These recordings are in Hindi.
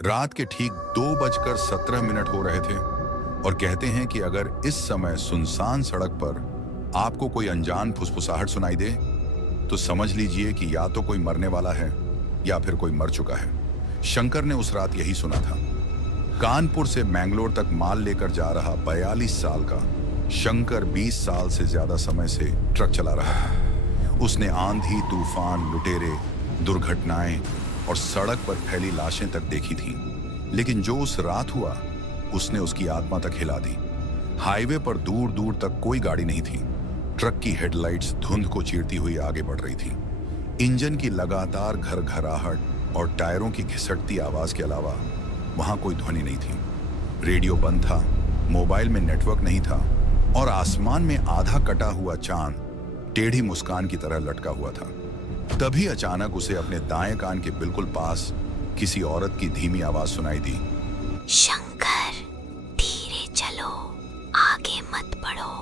रात के ठीक 2:17 हो रहे थे और कहते हैं कि अगर इस समय सुनसान सड़क पर आपको कोई अनजान फुसफुसाहट सुनाई दे तो समझ लीजिए कि या तो कोई मरने वाला है या फिर कोई मर चुका है। शंकर ने उस रात यही सुना था। कानपुर से मैंगलोर तक माल लेकर जा रहा 42 साल का शंकर 20 साल से ज्यादा समय से ट्रक चला रहा था। उसने आंधी, तूफान, लुटेरे, दुर्घटनाएं और सड़क पर फैली लाशें तक देखी थी, लेकिन जो उस रात हुआ उसने उसकी आत्मा तक हिला दी। हाईवे पर दूर दूर तक कोई गाड़ी नहीं थी। ट्रक की हेडलाइट्स धुंध को चीरती हुई आगे बढ़ रही थी। इंजन की लगातार घरघराहट और टायरों की घिसटती आवाज के अलावा वहां कोई ध्वनि नहीं थी। रेडियो बंद था, मोबाइल में नेटवर्क नहीं था और आसमान में आधा कटा हुआ चांद टेढ़ी मुस्कान की तरह लटका हुआ था। तभी अचानक उसे अपने दाएं कान के बिल्कुल पास किसी औरत की धीमी आवाज सुनाई दी। शंकर, धीरे चलो, आगे मत बढ़ो,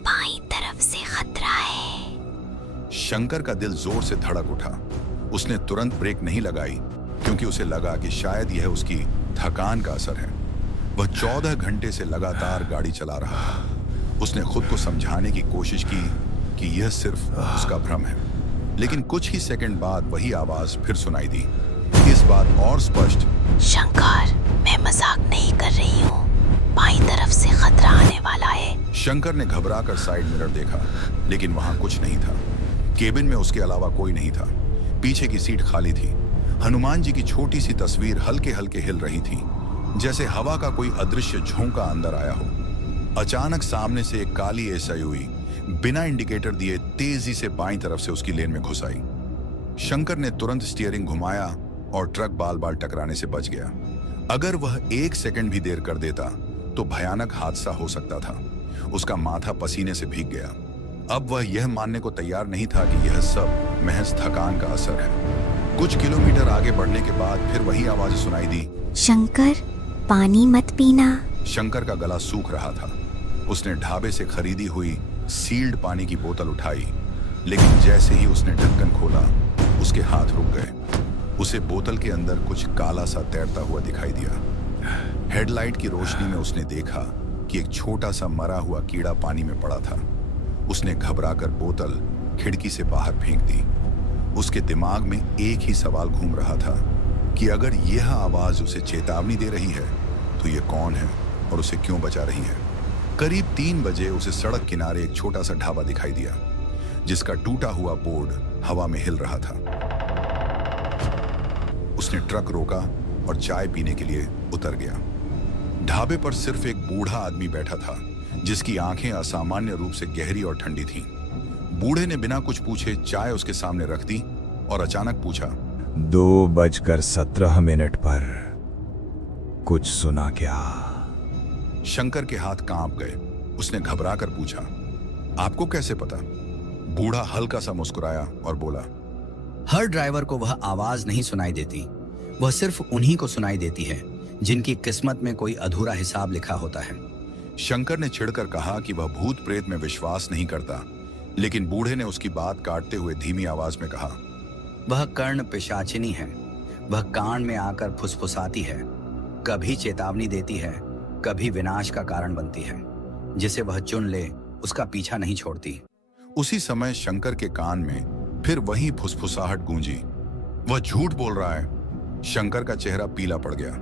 बाईं तरफ से खतरा है। शंकर का दिल जोर से धड़क उठा। उसने तुरंत ब्रेक नहीं लगाई क्योंकि उसे लगा कि शायद यह उसकी थकान का असर है। वह 14 घंटे से लगातार गाड़ी चला रहा था। उसने खुद को समझाने की कोशिश की कि यह सिर्फ उसका भ्रम है, लेकिन कुछ ही सेकंड बाद वही आवाज फिर सुनाई दी, इस बार और स्पष्ट। शंकर, मैं मजाक नहीं कर रही हूँ, बाईं तरफ से खतरा आने वाला है। शंकर ने घबराकर साइड मिरर देखा, लेकिन वहां कुछ नहीं था। केबिन में उसके अलावा कोई नहीं था। पीछे की सीट खाली थी। हनुमान जी की छोटी सी तस्वीर हल्के हल्के हिल रही थी, जैसे हवा का कोई अदृश्य झोंका अंदर आया हो। अचानक सामने से एक काली एसयूवी बिना इंडिकेटर दिए तेजी से बाईं तरफ से उसकी लेन में घुस आई। शंकर ने तुरंत स्टीयरिंग घुमाया और ट्रक बाल बाल टकराने से बच गया। अगर वह 1 सेकंड भी देर कर देता तो भयानक हादसा हो सकता था। उसका माथा पसीने से भीग गया। अब वह यह मानने को तैयार नहीं था कि यह सब महज थकान का असर है। कुछ किलोमीटर आगे बढ़ने के बाद फिर वही आवाज सुनाई दी। शंकर, पानी मत पीना। शंकर का गला सूख रहा था। उसने ढाबे से खरीदी हुई सील्ड पानी की बोतल उठाई, लेकिन जैसे ही उसने ढक्कन खोला उसके हाथ रुक गए। उसे बोतल के अंदर कुछ काला सा तैरता हुआ दिखाई दिया। हेडलाइट की रोशनी में उसने देखा कि एक छोटा सा मरा हुआ कीड़ा पानी में पड़ा था। उसने घबराकर बोतल खिड़की से बाहर फेंक दी। उसके दिमाग में एक ही सवाल घूम रहा था कि अगर यह आवाज उसे चेतावनी दे रही है तो ये कौन है और उसे क्यों बचा रही है। करीब 3 बजे उसे सड़क किनारे एक छोटा सा ढाबा दिखाई दिया, जिसका टूटा हुआ बोर्ड हवा में हिल रहा था। उसने ट्रक रोका और चाय पीने के लिए उतर गया। ढाबे पर सिर्फ एक बूढ़ा आदमी बैठा था, जिसकी आंखें असामान्य रूप से गहरी और ठंडी थीं। बूढ़े ने बिना कुछ पूछे चाय उसके सामने रख दी और अचानक पूछा, 2:17 पर कुछ सुना क्या? शंकर के हाथ कांप गए। उसने घबराकर पूछा, आपको कैसे पता? बूढ़ा हल्का सा मुस्कुराया और बोला, हर ड्राइवर को वह आवाज नहीं सुनाई देती। वह सिर्फ उन्हीं को सुनाई देती है जिनकी किस्मत में कोई अधूरा हिसाब लिखा होता है। शंकर ने चिढ़कर कहा कि वह भूत प्रेत में विश्वास नहीं करता, लेकिन बूढ़े ने उसकी बात काटते हुए धीमी आवाज में कहा, वह कर्ण पिशाचिनी है। वह कान में आकर फुसफुसाती है, कभी चेतावनी देती है, कभी विनाश का कारण बनती है। जिसे वह चुन ले उसका पीछा नहीं छोड़ती। उसी समय शंकर के कान में फिर वही फुसफुसाहट गूंजी, वह झूठ बोल रहा है। शंकर का चेहरा पीला पड़ गया।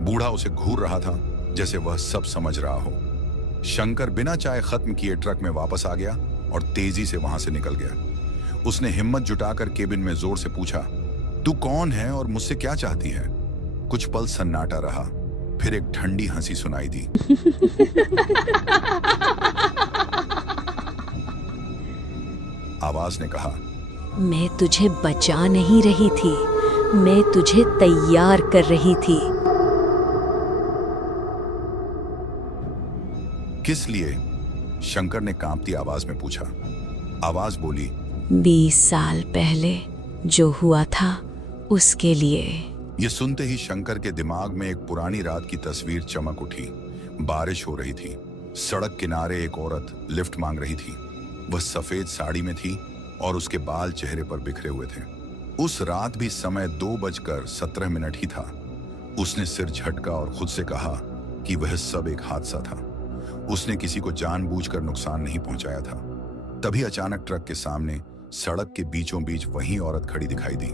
बूढ़ा उसे घूर रहा था जैसे वह सब समझ रहा हो। शंकर बिना चाय खत्म किए ट्रक में वापस आ गया और तेजी से वहां से निकल गया। उसने हिम्मत जुटाकर केबिन में जोर से पूछा, तू कौन है और मुझसे क्या चाहती है? कुछ पल सन्नाटा रहा, फिर एक ठंडी हंसी सुनाई दी। आवाज ने कहा, मैं तुझे बचा नहीं रही थी, मैं तुझे तैयार कर रही थी। किस लिए? शंकर ने कांपती आवाज में पूछा। आवाज बोली, 20 साल पहले जो हुआ था उसके लिए। ये सुनते ही शंकर के दिमाग में एक पुरानी रात की तस्वीर चमक उठी। बारिश हो रही थी। सड़क किनारे एक औरत लिफ्ट मांग रही थी। वह सफेद साड़ी में थी और उसके बाल चेहरे पर बिखरे हुए थे। उस रात भी समय 2:17 ही था। उसने सिर झटका और खुद से कहा कि वह सब एक हादसा था। उसने किसी को जानबूझकर नुकसान नहीं पहुंचाया था। तभी अचानक ट्रक के सामने सड़क के बीचों बीच वही औरत खड़ी दिखाई दी।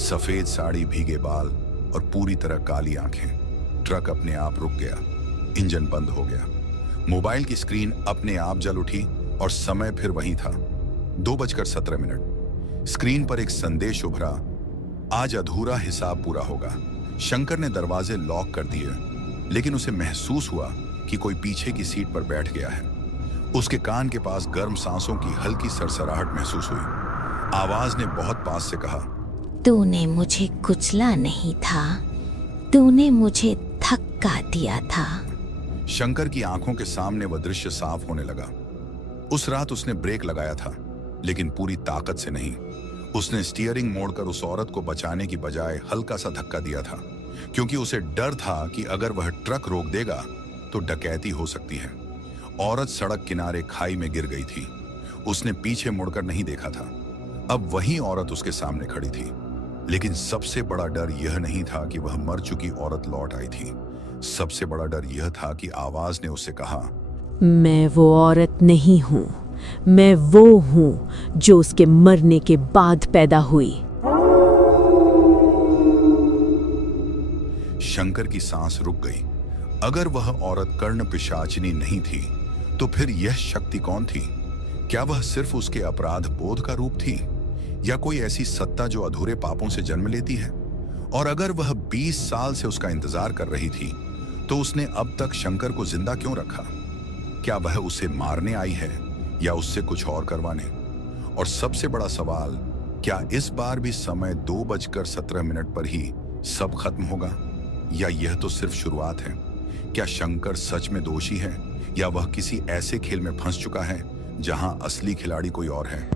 सफेद साड़ी, भीगे बाल और पूरी तरह काली आंखें। ट्रक अपने आप रुक गया, इंजन बंद हो गया, मोबाइल की स्क्रीन अपने आप जल उठी और समय फिर वही था, 2:17। स्क्रीन पर एक संदेश उभरा, आज अधूरा हिसाब पूरा होगा। शंकर ने दरवाजे लॉक कर दिए, लेकिन उसे महसूस हुआ कि कोई पीछे की सीट पर बैठ गया है। उसके कान के पास गर्म सांसों की हल्की सरसराहट महसूस हुई। आवाज ने बहुत पास से कहा, तूने मुझे कुचला नहीं था, तूने मुझे धक्का दिया था। शंकर की आंखों के सामने वह दृश्य साफ होने लगा। उस रात उसने ब्रेक लगाया था, लेकिन पूरी ताकत से नहीं। उसने स्टीयरिंग मोड़कर उस औरत को बचाने की बजाय हल्का सा धक्का दिया था, क्योंकि उसे डर था कि अगर वह ट्रक रोक देगा तो डकैती हो सकती है। औरत सड़क किनारे खाई में गिर गई थी। उसने पीछे मुड़कर नहीं देखा था। अब वही औरत उसके सामने खड़ी थी, लेकिन सबसे बड़ा डर यह नहीं था कि वह मर चुकी औरत लौट आई थी। सबसे बड़ा डर यह था कि आवाज ने उससे कहा, मैं वो औरत नहीं हूँ, मैं वो हूँ जो उसके मरने के बाद पैदा हुई। शंकर की सांस रुक गई। अगर वह औरत कर्ण पिशाचिनी नहीं थी, तो फिर यह शक्ति कौन थी? क्या वह सिर्फ उसके अपराध बोध का रूप थी, या कोई ऐसी सत्ता जो अधूरे पापों से जन्म लेती है? और अगर वह 20 साल से उसका इंतजार कर रही थी, तो उसने अब तक शंकर को जिंदा क्यों रखा? क्या वह उसे मारने आई है या उससे कुछ और करवाने? और सबसे बड़ा सवाल, क्या इस बार भी समय 2:17 पर ही सब खत्म होगा, या यह तो सिर्फ शुरुआत है? क्या शंकर सच में दोषी है, या वह किसी ऐसे खेल में फंस चुका है जहां असली खिलाड़ी कोई और है?